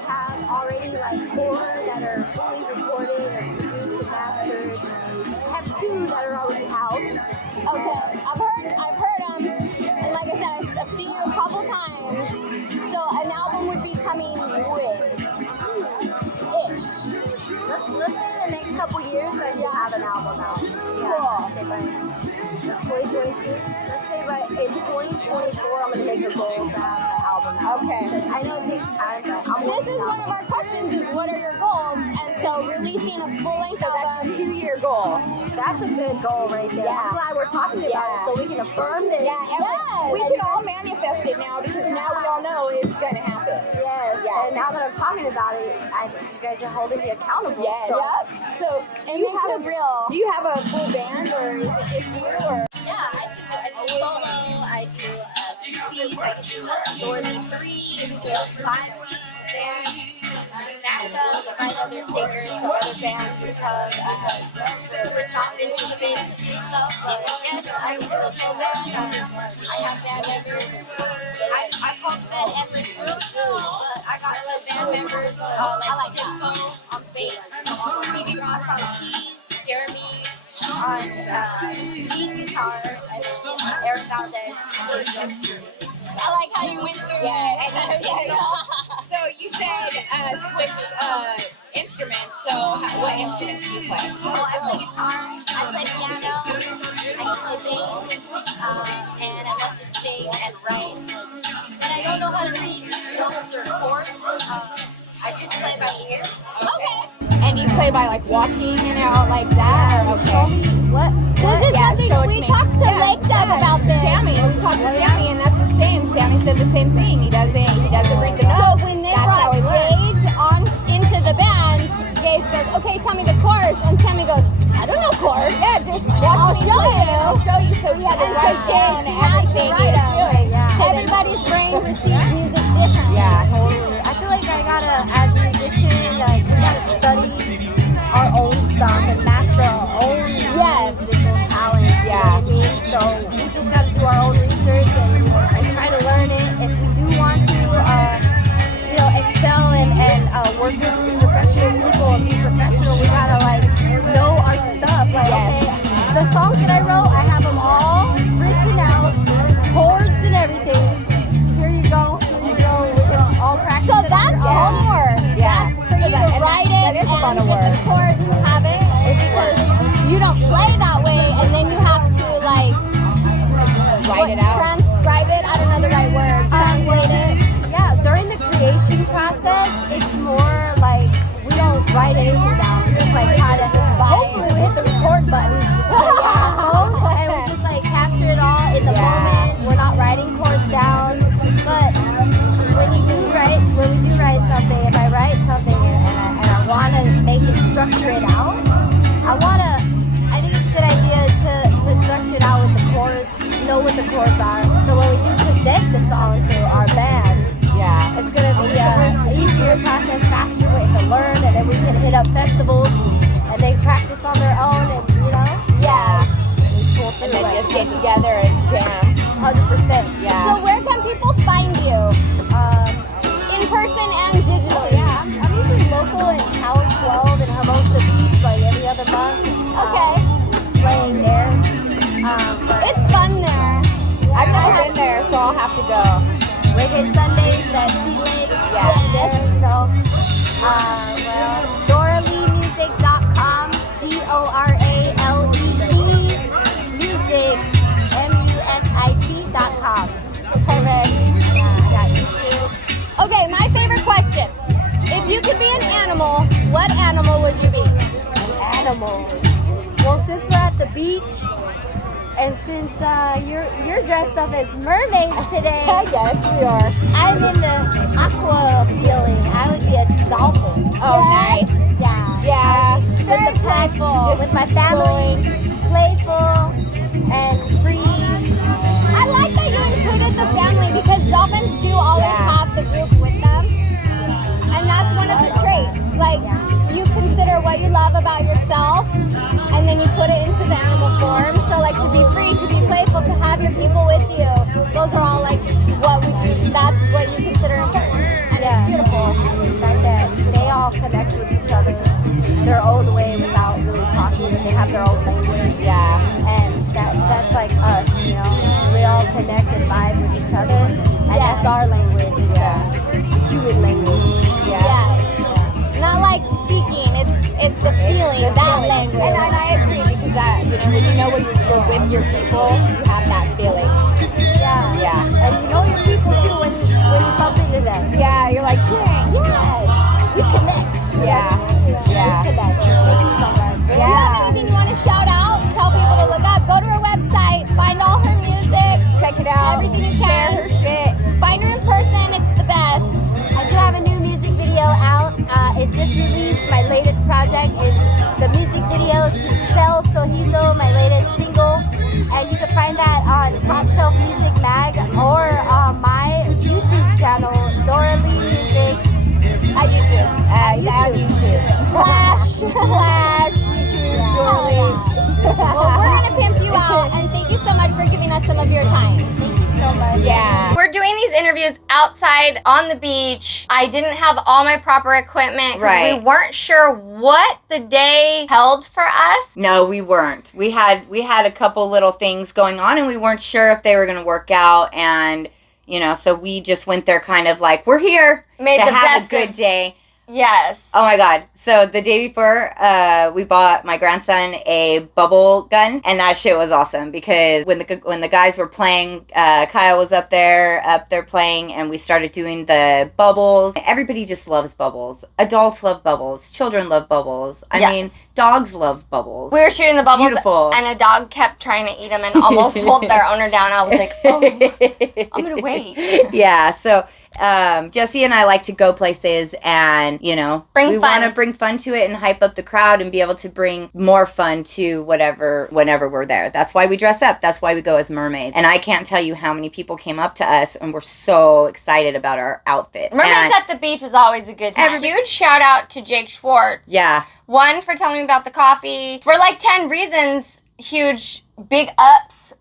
have already 4 that are fully recorded or produced and mastered. I have 2 that are already out. Okay. I've heard them. And like I said, I've seen you a couple times. So an album would be coming when? in the next couple years, I should have an album out. Cool. Say by 2022. Let's say by in 2024, I'm gonna make a goal to have an album out. Okay. I know it takes time, but This is one of our questions: is what are your goals? And so releasing a full-length album. That's a 2-year goal. That's a good goal right there. Yeah. I'm glad we're talking about it so we can affirm this. Yes. We can all manifest it now because now we all know it's going to happen. Yes. Yeah. And now that I'm talking about it, I think you guys are holding me accountable. Yes. So, Yep. so It makes it real. Do you have a full band or is it just you? Or? Yeah, I do solo, I do two-piece, I do DoraLee 3, 5-piece band, mashup, 5 other singers from other bands to come, switch off instruments and stuff, but yes, I do a full band, I have band members, I call the band Endless Groups, but I got other band members, like Simpo on bass, Stevie Ross on keys, Jeremy on lead guitar, and Eric Valdez. I like how you went through it. So you said switch instruments. So what instruments do you play? Well, I play guitar, I play piano, I play bass, and I love to sing and write. And I don't know how to read notes or chords. I just play by ear. Okay. And you play by like watching and out like that? Okay. Show me what? This is something we talked to Lake Dub about this. Sammy, we talked to Sammy and that's the same. Sammy said the same thing. He doesn't read the notes. So when they brought Gage on into the band, Gage goes, okay, tell me the chords. And Sammy goes, I don't know chords. Yeah, just I'll show you. I'll show you. So we had to write down everything he was doing. So everybody's brain receives music different. Yeah, totally. I feel like I gotta, as a musician, like we gotta study our own stuff and master our own musical talents. Yeah. You know what I mean? So we just gotta do our own research and try to learn it. If we do want to, excel and work with professional people and be professional, we gotta like know our stuff. Like, okay, the songs that I wrote, I have them all written out, chords and everything. Here you go. We can all practice. So that's homework. Yeah. That's for you to write it and get the chords and have it. It's because you don't play that way, and then you have to like write it out. Transcribe it. I don't know the right word. Translate it. Yeah. During the creation process, it's more like we don't write anything down. We just like kind of hopefully we hit the record button. And we just like capture it all in the moment. We're not writing chords down, but when we do write something, if I write something and I want to make it structure it out, I think it's a good idea to structure it out with the chords, know what the chords are. So when we do present the song to our band, it's going to be an easier process, faster way to learn, and then we can hit up festivals and they practice on their own and, and then just get together and jam. 100%, So where can people find you? In person and digitally? I'm usually local in Town 12 in Hermosa Beach, like every other month. Okay. Playing there. It's fun there. I've never been there, so I'll have to go. Reggae Sundays at Sealand. There, DoraLeemusic.com. DoraLee music. music.com. Perfect. I got YouTube. Okay, my favorite question. If you could be an animal, what animal would you be? Animal. Well, since we're at the beach, and since you're dressed up as mermaids today, Yes, we are. I'm in the aqua feeling. I would be a dolphin. Oh, nice. Yeah. Very playful. With my family, playful and free. I like that you included the family because dolphins do always have the group with them. And that's one of the traits. Like, you consider what you love about yourself and then you put it into the animal form. So, like, to be free, to be playful, to have your people with you, those are all, like, that's what you consider important. And it's beautiful. The fact that they all connect with each other their own way without really talking. They have their own language. And that's like us, you know. We all connect and vibe with each other. And that's our language. It's human language. Not like speaking, it's the feeling. feeling, that language. And I agree because that, when you know when you're with your people, you have that feeling. Yeah. Yeah. And you know your people too when you bump into them. Yeah, you're like, dang, yes. We connect. Yeah. Yeah. We connect. Thank you so much. Do you have anything you want to shout out? Tell people to look up. Go to her website. Find all her music. Check it out. Everything you Share can. her shit. Find her in person. It's the best. I do have a new music video out. It's just released. My latest project is the music video to Sell Sohizo, my latest single. And you can find that on Top Shelf Music Mag or on my YouTube channel, DoraLee Music. At YouTube. YouTube. Slash YouTube, DoraLee. Well, we're going to pimp you out. And thank you so much for giving us some of your time. Thank you so much. Yeah. We're doing these interviews outside on the beach. I didn't have all my proper equipment because we weren't sure what the day held for us. No, we weren't. We had a couple little things going on and we weren't sure if they were going to work out, and so we just went there kind of like, we're here to have a good day. Yes. Oh my God. So the day before, we bought my grandson a bubble gun, and that shit was awesome because when the guys were playing, Kyle was up there playing, and we started doing the bubbles. Everybody just loves bubbles. Adults love bubbles. Children love bubbles. I mean, dogs love bubbles. We were shooting the bubbles, Beautiful. and a dog kept trying to eat them and almost pulled their owner down. I was like, oh, I'm gonna wait. Yeah. So Jessie and I like to go places, and we want to bring fun to it and hype up the crowd and be able to bring more fun to whenever we're there. That's why we dress up. That's why we go as mermaids. And I can't tell you how many people came up to us and were so excited about our outfit. Mermaids at the beach is always a good time. Huge shout out to Jake Schwarz. Yeah. One, for telling me about the coffee. For like 10 reasons, huge, big ups.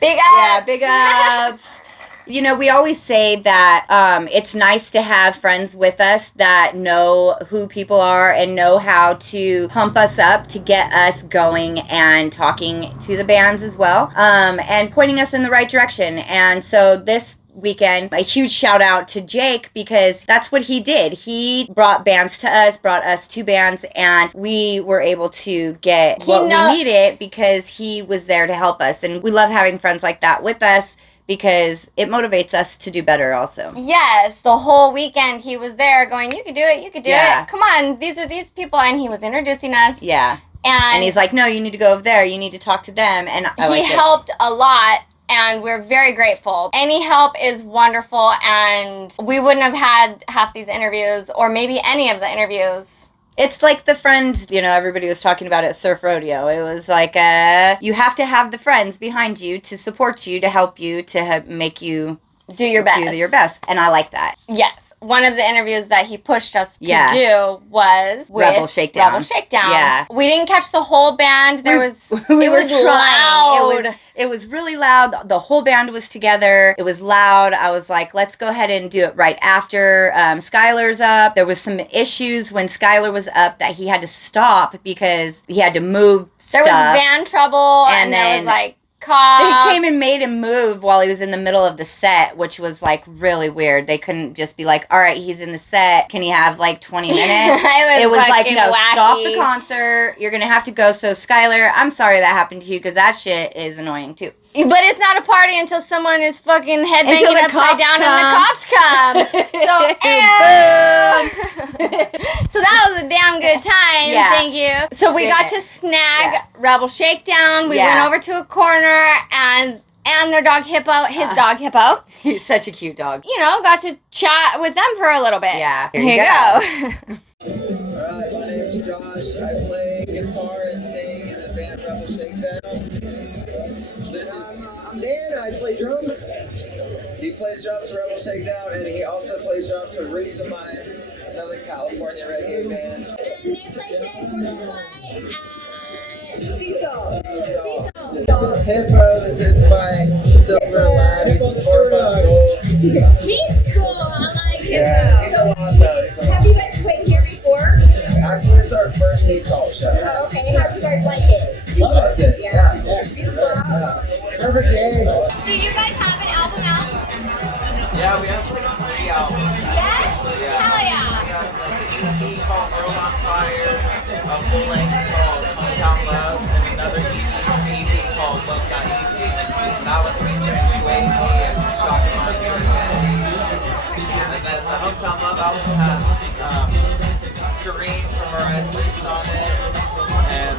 Big ups. Yeah, big ups. We always say that it's nice to have friends with us that know who people are and know how to pump us up to get us going and talking to the bands as well, and pointing us in the right direction. And so this weekend, a huge shout out to Jake, because that's what he did. He brought bands to us, brought us 2 bands, and we were able to get what we needed because he was there to help us. And we love having friends like that with us, because it motivates us to do better also. Yes, the whole weekend he was there going, you could do it, you could do it. Come on, these are these people. And he was introducing us. Yeah. And he's like, no, you need to go over there. You need to talk to them. And he helped a lot, and we're very grateful. Any help is wonderful, and we wouldn't have had half these interviews, or maybe any of the interviews. It's like the friends, everybody was talking about at Surf Rodeo. It was like, you have to have the friends behind you to support you, to help you, to make you do your best. And I like that. Yes. One of the interviews that he pushed us to do was with Rebel Shakedown. Yeah. We didn't catch the whole band. It was loud. It was really loud. The whole band was together. It was loud. I was like, let's go ahead and do it right after Skylar's up. There was some issues when Skylar was up that he had to stop because he had to move stuff. There was van trouble, and there was like cops. They came and made him move while he was in the middle of the set, which was like really weird. They couldn't just be like, all right, he's in the set. Can he have like 20 minutes? It was like, no, wacky. Stop the concert. You're going to have to go. So Skylar, I'm sorry that happened to you, because that shit is annoying too. But it's not a party until someone is fucking headbanging upside down and the cops come. So that was a damn good time. Yeah. Thank you. So we got to snag Rebel Shakedown. We went over to a corner, and their dog Hippo, his dog Hippo. He's such a cute dog. Got to chat with them for a little bit. Yeah. Here you go. Alright, my name's Josh. I play guitar and sing in the band Rebel Shakedown. I'm Dan. I play drums. He plays drums for Rebel Shakedown, and he also plays drums for Roots of Mine, another California reggae band. And they play today, 4th of July, at Seesaw. This is Hippo. This is my silver lab. He's 4 months old. He's cool. I like him. Yeah, he's a lot mode. Have you guys played here before? Actually, this is our first Seesaw show. Oh, okay. How'd you guys like it? We loved it. Yeah. It's beautiful. Perfect game. Do you guys have an album out? Yeah, we have like 3 albums. Yes? Yeah. Hell yeah. We have like This is called World on Fire, a full length called Hometown Love, and another EP called Love Got Easy. That one's featuring Schwarz and Shotgun Kennedy. And then the Hometown Love album has Kareem from Mariah's Roots on it, and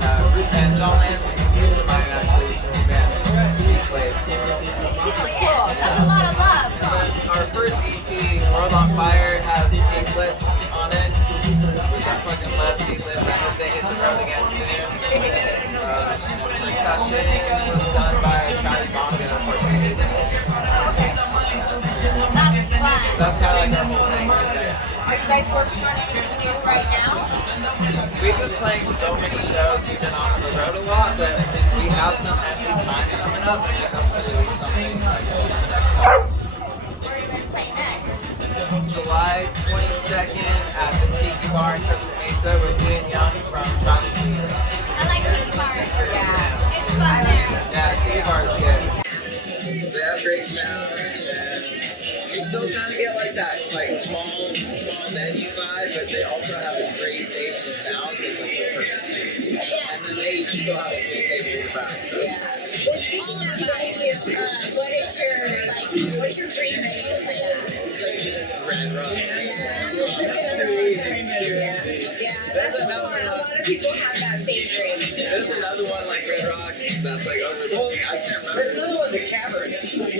John Landry from Roots of Mine actually, which is the band he plays for. Cool. That's a lot of love. And then our first EP, World on Fire, has Seedless on it, which I fucking love Seedless. I hope they hit the road again soon. Percussion was done by Travis Bonga, unfortunately. That's fun. That's kind of like our whole thing right there. Are you guys working on anything new right now? We've been playing so many shows, we've been on the road a lot, but we have some empty time coming up, and we hope to release something like over the next couple. Where are you guys playing next? July 22nd at the Tiki Bar in Costa Mesa with Win Young from Travis Lee. I like Tiki Bar. Yeah. It's fun there. Yeah, Tiki Bar's good. They have great sound, and you still kind of get like that small venue vibe, but they also have a great stage and sound with like the perfect mix. And then they still have a full table in the back. So. Well, speaking of venue, what's your dream venue to play at? Red Rocks. That's a lot of people have that same dream. There's another one like Red Rocks that's like over the thing. I can't remember. There's another one, the Cavern. That's it. In a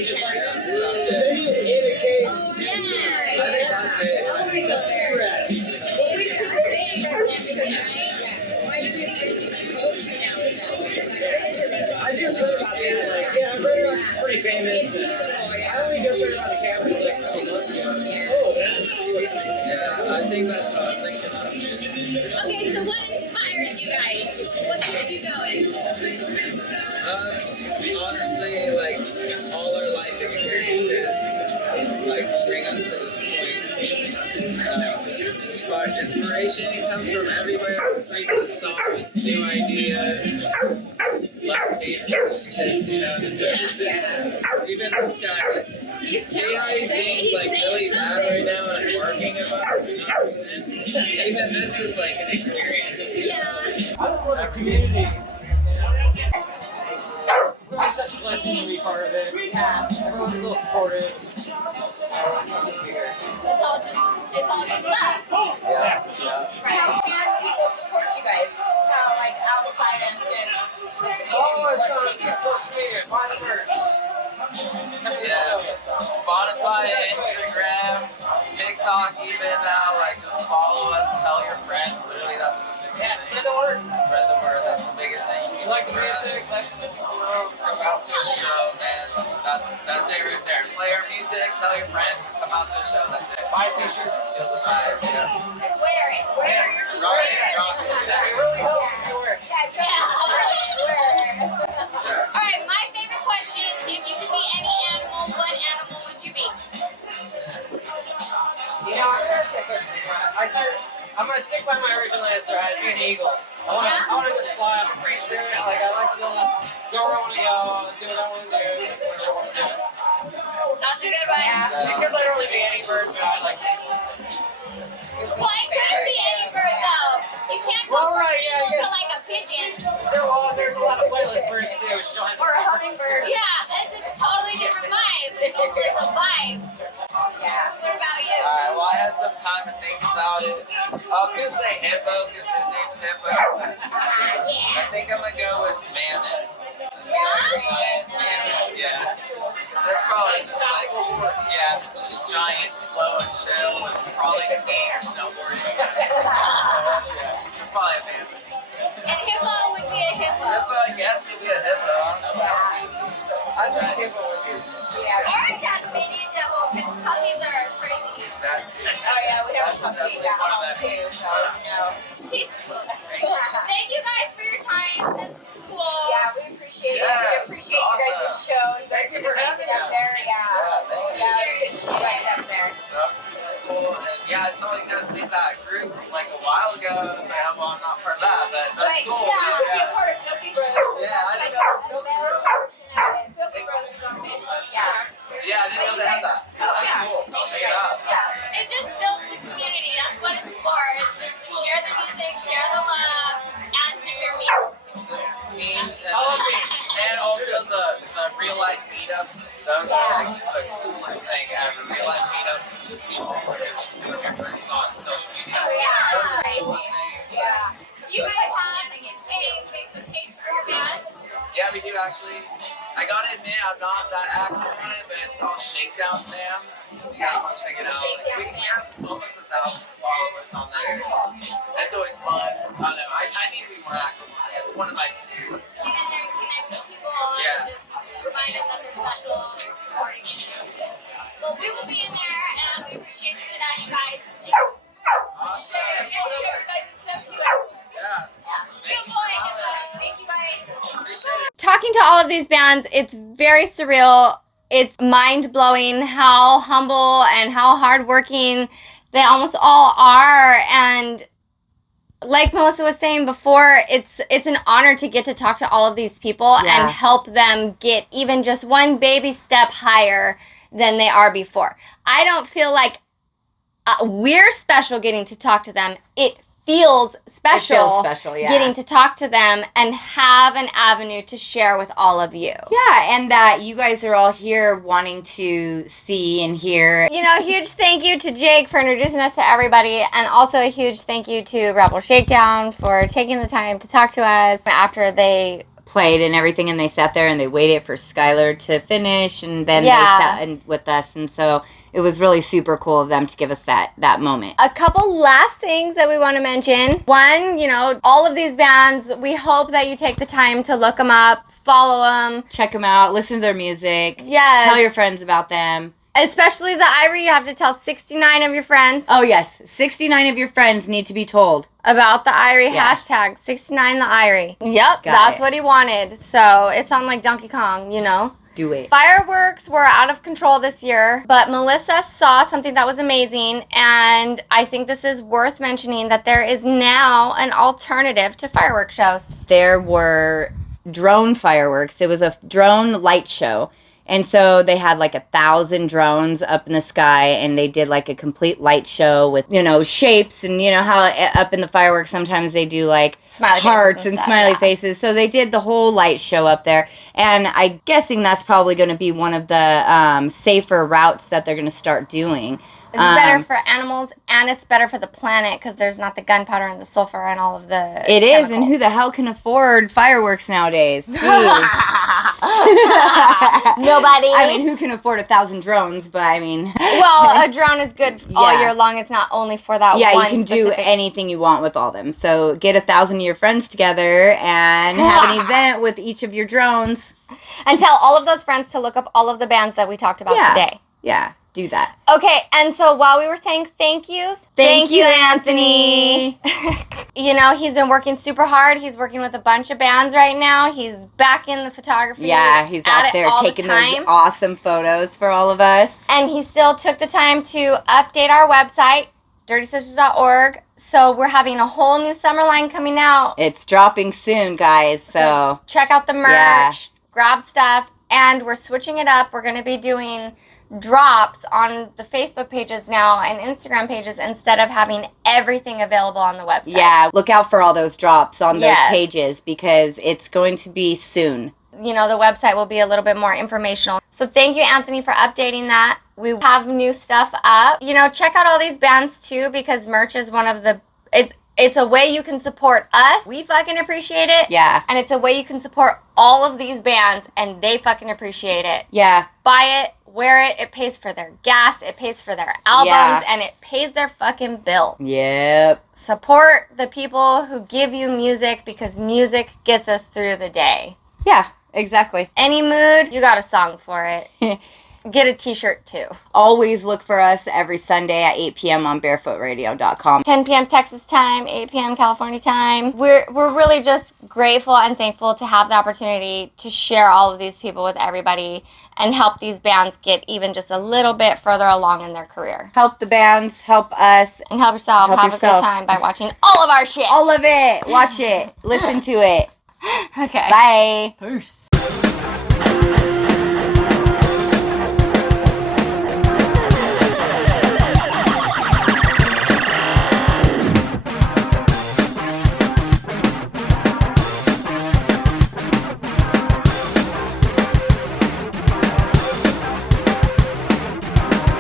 cave. I think that's it. I want to go there. Well, we can sing right? Why do you venue to go to now? Is that one? I just heard about that. Yeah, Red Rock's pretty famous. It's beautiful, yeah. I only just heard about the Cavern like a couple months ago. Yeah, I think that's what I was thinking of. Okay, so what inspires you guys? What keeps you going? Honestly, like all our life experiences, like bring us to this point. Inspiration comes from everywhere. Frequent songs, new ideas, love-hate relationships. Even this guy. See how he's being like really mad right now and barking at us for no reason? Even this is like an experience. Yeah. I just love the community. It's really such a blessing to be part of it. Yeah. Everyone's so supportive. It's all just love. Yeah. How can people support you guys? Outside of just the community? Follow us What on do you do? social media. Buy the merch. Yeah, Spotify, Instagram, TikTok even now, just follow us, tell your friends, literally that's the biggest thing. Spread the word. Spread the word, that's the biggest thing you You can like do the for us. music? Come out to a show, man, that's it right there. Play our music, tell your friends, come out to a show, that's it. Buy a t-shirt. Feel the vibes, yeah. And wear it. Wear your t-shirt. Rock it. It really helps if you wear it. All right, my favorite question: if you could be any animal, what animal would you be? You know, I'm gonna say, I'm gonna stick by my original answer. I'd be an eagle. I want to just fly. I'm a free spirit. I like to go where I want to go, do what I want to do, whatever I want to do. That's a good one. It could literally be any bird, but I like eagles. Well, it couldn't be any bird though. You can't go from an eagle to like a pigeon. There's a lot of playlist birds too. You don't have to Or a say hummingbird. Yeah, it's a totally different vibe. It's a vibe. Yeah. What about you? Alright, well I had some time to think about it. I was gonna say hippo because his name's Hippo, but I think I'm gonna go with mammoth. Yeah. They're probably just giant, slow and chill, and probably skiing or snowboarding. They're probably a mammoth. And hippo would be a hippo. Hippo, I guess, could be a hippo. I don't know. I think hippo would be. Or a Tasmanian devil, because puppies are crazy. That too. Oh yeah, we have a puppy down one of home them. too, so He's cool. Thank you guys for your time. This is cool. Yeah, we appreciate it. Yeah, We appreciate you guys' show. You guys Thank you did for having amazing up us. there. Yeah, Thank you. it's good to see you guys up there. That was super cool. And yeah, I saw you guys did that group like a while ago. And I was like, well, I'm not part of that, but that's But cool. yeah, part of Filthy Bros. Yeah, I didn't know. Filthy Bros is on Facebook. Yeah. Yeah, I didn't know they had that. That's cool. I'll check it out. It just builds the community. That's what it's for. It's meetups. Those are like the coolest thing ever. Real life meetups with just people from different groups on social media. Oh, yeah, Those that's are the crazy. coolest things. Yeah. Do you guys have a Facebook page for your band? Yeah, we do actually. I gotta admit, I'm not that active on it, but it's called Shakedown Fam. You guys want to check it out. We have almost 1,000 followers on there. It's always fun. I don't know. I need to be more active on it. It's one of my to-dos. Get in there and connect with people and just remind them that they're special and supporting you. Well, we will be in there and we appreciate the shit out of you guys. Share your guys' stuff too. Yeah. Good boy. Thank you guys. Talking to all of these bands, it's very surreal. It's mind-blowing how humble and how hardworking they almost all are. And like Melissa was saying before, it's an honor to get to talk to all of these people and help them get even just one baby step higher than they are before. I don't feel like we're special getting to talk to them. It feels special, getting to talk to them and have an avenue to share with all of you. Yeah, and that you guys are all here wanting to see and hear. You know, huge thank you to Jake for introducing us to everybody, and also a huge thank you to Rebel Shakedown for taking the time to talk to us after they played and everything, and they sat there and they waited for Skylar to finish, and then they sat with us, and so it was really super cool of them to give us that moment. A couple last things that we want to mention. One, you know, all of these bands, we hope that you take the time to look them up, follow them. Check them out, listen to their music. Yes. Tell your friends about them. Especially the Irie, you have to tell 69 of your friends. Oh, yes. 69 of your friends need to be told. About the Irie, hashtag 69 the Irie. Yep, that's what he wanted. So it's on like Donkey Kong, you know. Do it. Fireworks were out of control this year, but Melissa saw something that was amazing, and I think this is worth mentioning that there is now an alternative to fireworks shows. There were drone fireworks. It was a drone light show. And so they had like 1,000 drones up in the sky, and they did like a complete light show with, you know, shapes, and you know how up in the fireworks sometimes they do like smiley hearts and stuff, smiley faces. So they did the whole light show up there, and I'm guessing that's probably going to be one of the safer routes that they're going to start doing. It's better for animals, and it's better for the planet because there's not the gunpowder and the sulfur and all of the It chemicals. is, and who the hell can afford fireworks nowadays? Jeez. Nobody. I mean, who can afford 1,000 drones? But I mean, well, a drone is good all year long. It's not only for that one. Yeah, you can do anything you want with all them. So get 1,000 of your friends together and have an event with each of your drones. And tell all of those friends to look up all of the bands that we talked about today. Yeah, do that. Okay, and so while we were saying thank yous, thank you, Anthony. You know, he's been working super hard. He's working with a bunch of bands right now. He's back in the photography. Yeah, he's out there taking those awesome photos for all of us. And he still took the time to update our website, dirtysisters.org. So we're having a whole new summer line coming out. It's dropping soon, guys. So check out the merch, grab stuff, and we're switching it up. We're going to be doing drops on the Facebook pages now and Instagram pages instead of having everything available on the website. Yeah, look out for all those drops on those pages because it's going to be soon. You know, the website will be a little bit more informational. So thank you, Anthony, for updating that. We have new stuff up. You know, check out all these bands too, because merch is one of the... It's a way you can support us. We fucking appreciate it. Yeah. And it's a way you can support all of these bands, and they fucking appreciate it. Yeah. Buy it, wear it. It pays for their gas. It pays for their albums, and it pays their fucking bill. Yep. Support the people who give you music because music gets us through the day. Yeah, exactly. Any mood, you got a song for it. Get a t-shirt too. Always look for us every Sunday at 8 p.m. on barefootradio.com. 10 p.m. Texas time, 8 p.m. California time. We're really just grateful and thankful to have the opportunity to share all of these people with everybody and help these bands get even just a little bit further along in their career. Help the bands, help us. And help yourself. Have a good time by watching all of our shit. All of it. Watch it. Listen to it. Okay. Bye. Peace.